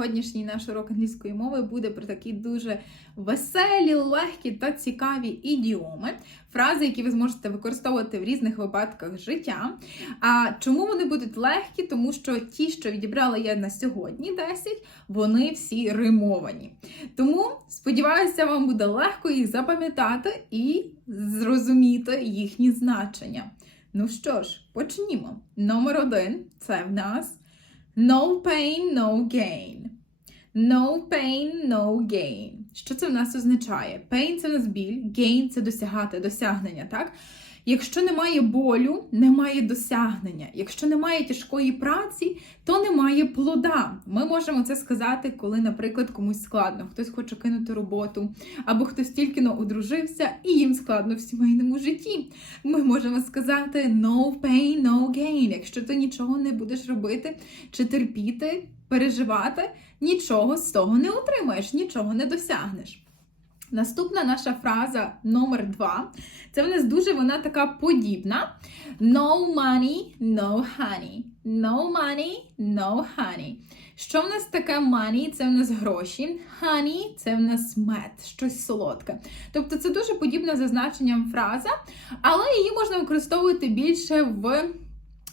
сьогоднішній наш урок англійської мови буде про такі дуже веселі, легкі та цікаві ідіоми, фрази, які ви зможете використовувати в різних випадках життя. А чому вони будуть легкі? Тому що ті, що відібрала я на сьогодні, 10, вони всі римовані. Тому сподіваюся, вам буде легко їх запам'ятати і зрозуміти їхні значення. Ну що ж, почнімо. Номер один це в нас no pain, no gain. No pain, no gain. Що це в нас означає? Pain – це на біль, gain – це досягати, досягнення, так? Якщо немає болю, немає досягнення. Якщо немає тяжкої праці, то немає плода. Ми можемо це сказати, коли, наприклад, комусь складно, хтось хоче кинути роботу, або хтось тільки но одружився і їм складно в сімейному житті. Ми можемо сказати no pain, no gain. Якщо ти нічого не будеш робити чи терпіти, переживати, нічого з того не отримаєш, нічого не досягнеш. Наступна наша фраза номер два. Це в нас дуже вона така подібна. No money, no honey. No money, no honey. Що в нас таке money? Це в нас гроші. Honey – це в нас мед, щось солодке. Тобто це дуже подібна за значенням фраза, але її можна використовувати більше в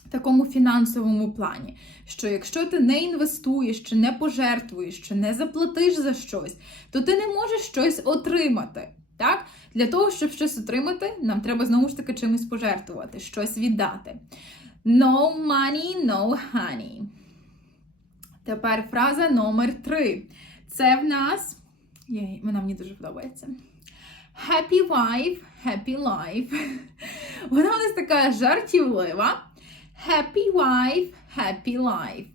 такому фінансовому плані. Що якщо ти не інвестуєш, чи не пожертвуєш, чи не заплатиш за щось, то ти не можеш щось отримати. Так? Для того, щоб щось отримати, нам треба знову ж таки чимось пожертвувати, щось віддати. No money, no honey. Тепер фраза номер три. Це в нас. Єй, вона мені дуже подобається. Happy wife, happy life. Вона у нас така жартівлива. Happy wife, happy life.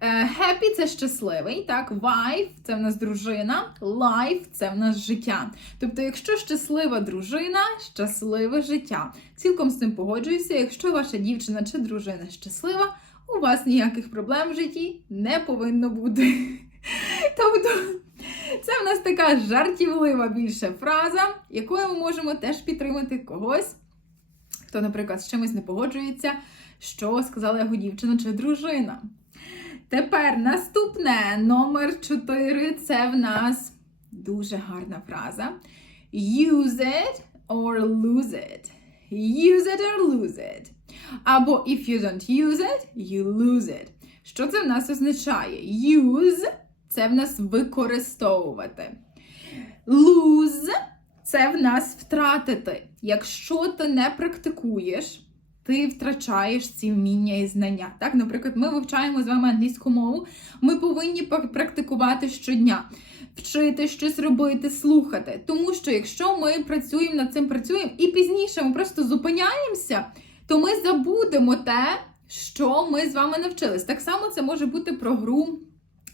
Е, Happy – це щасливий, так? Wife – це в нас дружина, life – це в нас життя. Тобто, якщо щаслива дружина, щасливе життя. Цілком з цим погоджуюся. Якщо ваша дівчина чи дружина щаслива, у вас ніяких проблем в житті не повинно бути. Тобто, це в нас така жартівлива більше фраза, якою ми можемо теж підтримати когось, хто, наприклад, з чимось не погоджується, що сказала його дівчина чи дружина. Тепер наступне номер 4 це в нас дуже гарна фраза. Use it or lose it. Use it or lose it. Або if you don't use it, you lose it. Що це в нас означає? Use це в нас використовувати. Lose це в нас втратити. Якщо ти не практикуєш, ти втрачаєш ці вміння і знання. Так, наприклад, ми вивчаємо з вами англійську мову, ми повинні практикувати щодня, вчити щось робити, слухати. Тому що якщо ми працюємо над цим, працюємо і пізніше ми просто зупиняємося, то ми забудемо те, що ми з вами навчились. Так само це може бути про гру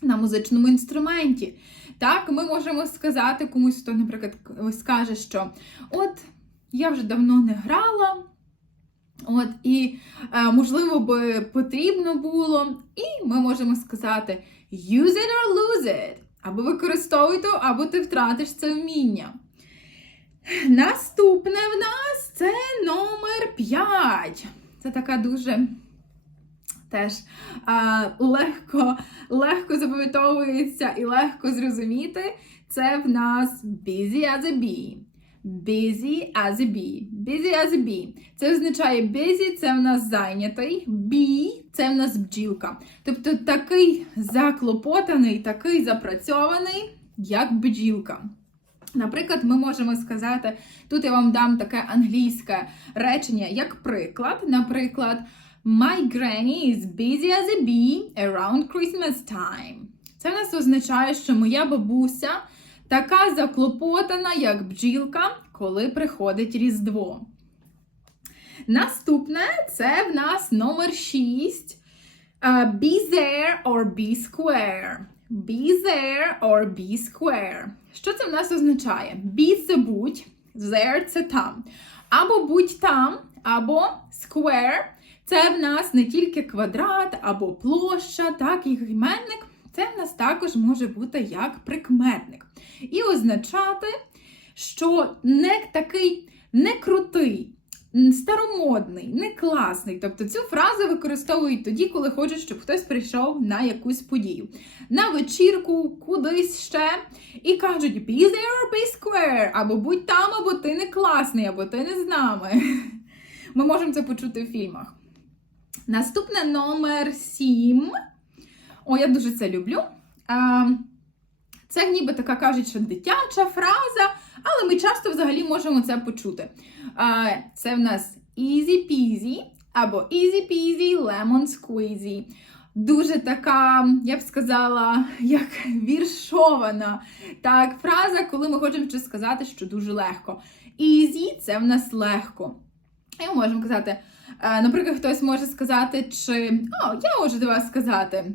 на музичному інструменті. Так, ми можемо сказати комусь, хто, наприклад, скаже, що от я вже давно не грала. От, І, е, можливо, би потрібно було, і ми можемо сказати use it or lose it. Або використовуй то, або ти втратиш це вміння. Наступне в нас це номер 5. Це така дуже теж а, легко, легко запам'ятовується і легко зрозуміти. Це в нас busy as a bee. Busy as a bee. Busy as a bee. Це означає busy, це в нас зайнятий. Bee – це в нас бджілка. Тобто такий заклопотаний, такий запрацьований, як бджілка. Наприклад, ми можемо сказати, тут я вам дам таке англійське речення, як приклад. Наприклад, My granny is busy as a bee around Christmas time. Це в нас означає, що моя бабуся така заклопотана, як бджілка, коли приходить Різдво. Наступне це в нас номер 6. Uh, be there or be square. Be there or be square. Що це в нас означає? Be це будь, there це там. Або будь там, або square. Це в нас не тільки квадрат або площа, так і іменник. Це в нас також може бути як прикметник. І означати, що не такий не крутий, старомодний, не класний. Тобто цю фразу використовують тоді, коли хочуть, щоб хтось прийшов на якусь подію, на вечірку, кудись ще, і кажуть be there or be square, або будь там, або ти не класний, або ти не з нами. Ми можемо це почути в фільмах. Наступне номер 7. О, я дуже це люблю. Це ніби така кажуть, що дитяча фраза, але ми часто взагалі можемо це почути. Це в нас easy peasy або easy peasy lemon squeezy. Дуже така, я б сказала, як віршована так, фраза, коли ми хочемо щось сказати, що дуже легко. Easy це в нас легко. І ми можемо казати, е, наприклад, хтось може сказати, чи о, я можу до вас сказати,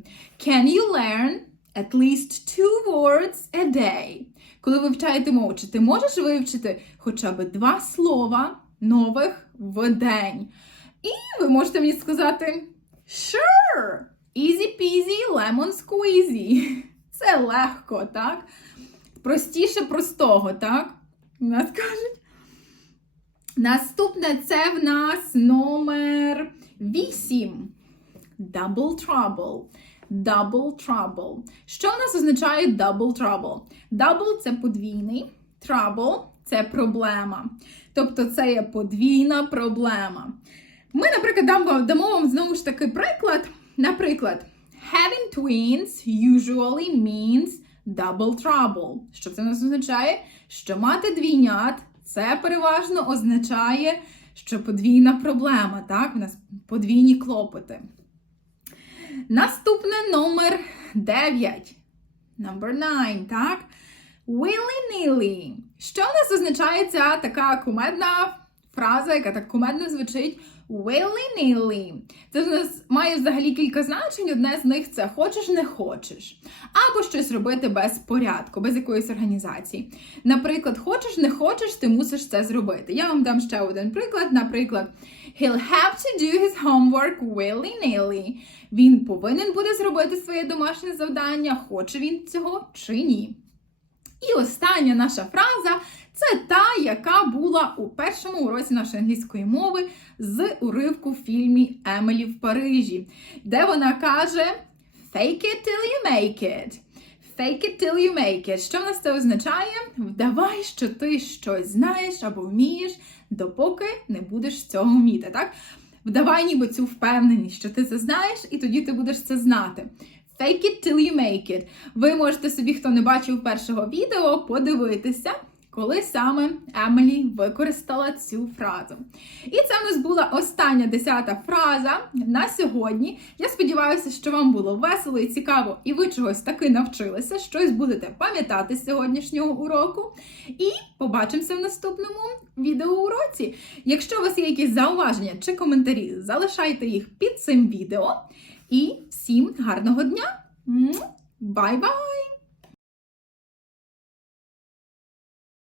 Can you learn at least two words a day? Коли ви вивчаєте мову, чи ти можеш вивчити хоча б два слова нових в день? І ви можете мені сказати Sure! Easy peasy lemon squeezy. Це легко, так? Простіше простого, так? Нас кажуть. Наступне це в нас номер 8. Double trouble. Double trouble. Що в нас означає double trouble? Double це подвійний, trouble це проблема. Тобто це є подвійна проблема. Ми, наприклад, дамо, вам знову ж таки приклад. Наприклад, having twins usually means double trouble. Що це в нас означає? Що мати двійнят це переважно означає, що подвійна проблема, так? У нас подвійні клопоти. Наступне номер 9. Number 9, так? Willy-nilly. Що в нас означає ця така кумедна фраза, яка так кумедно звучить? Willy-nilly. Це в нас має взагалі кілька значень. Одне з них це хочеш, не хочеш. Або щось робити без порядку, без якоїсь організації. Наприклад, хочеш, не хочеш, ти мусиш це зробити. Я вам дам ще один приклад. Наприклад, he'll have to do his homework willy-nilly. Він повинен буде зробити своє домашнє завдання, хоче він цього чи ні. І остання наша фраза це та, яка була у першому уроці нашої англійської мови з уривку в фільмі Емелі в Парижі, де вона каже Fake it till you make it. Fake it till you make it. Що в нас це означає? Вдавай, що ти щось знаєш або вмієш, допоки не будеш цього вміти. Так? Вдавай ніби цю впевненість, що ти це знаєш, і тоді ти будеш це знати. Fake it till you make it. Ви можете собі, хто не бачив першого відео, подивитися, коли саме Емілі використала цю фразу. І це в нас була остання десята фраза на сьогодні. Я сподіваюся, що вам було весело і цікаво, і ви чогось таки навчилися, щось будете пам'ятати з сьогоднішнього уроку. І побачимося в наступному відеоуроці. Якщо у вас є якісь зауваження чи коментарі, залишайте їх під цим відео. І всім гарного дня! Бай-бай!